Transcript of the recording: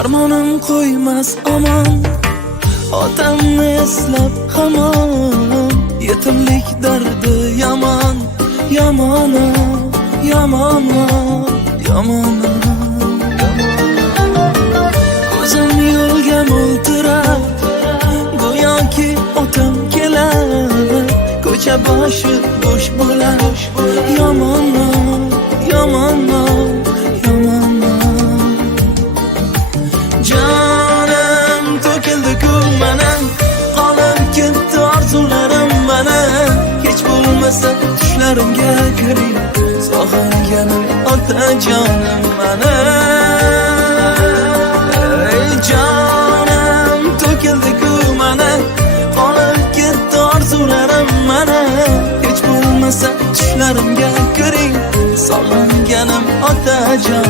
Armonim qo'ymas omon, otamni eslab hamon. Yetimlik dardi yomon, yomon, yomon, yomon. Ko'zim yo'lga mo'ltirab, go'yoki otam kelar. Ko'cha boshi bo'sh bo'lar, yomon, yomon, yomon. Jonim to'kildi-ku mana, qolib ketdi orzularim mana. Kech bo'lmasa tushlarimga kiring, sog'inganim otajonim mana. Ey jonim to'kildi-ku mana, qolib ketdi orzularim mana. Kech bo'lmasa tushlarimga kiring, sog'inganim otajonim.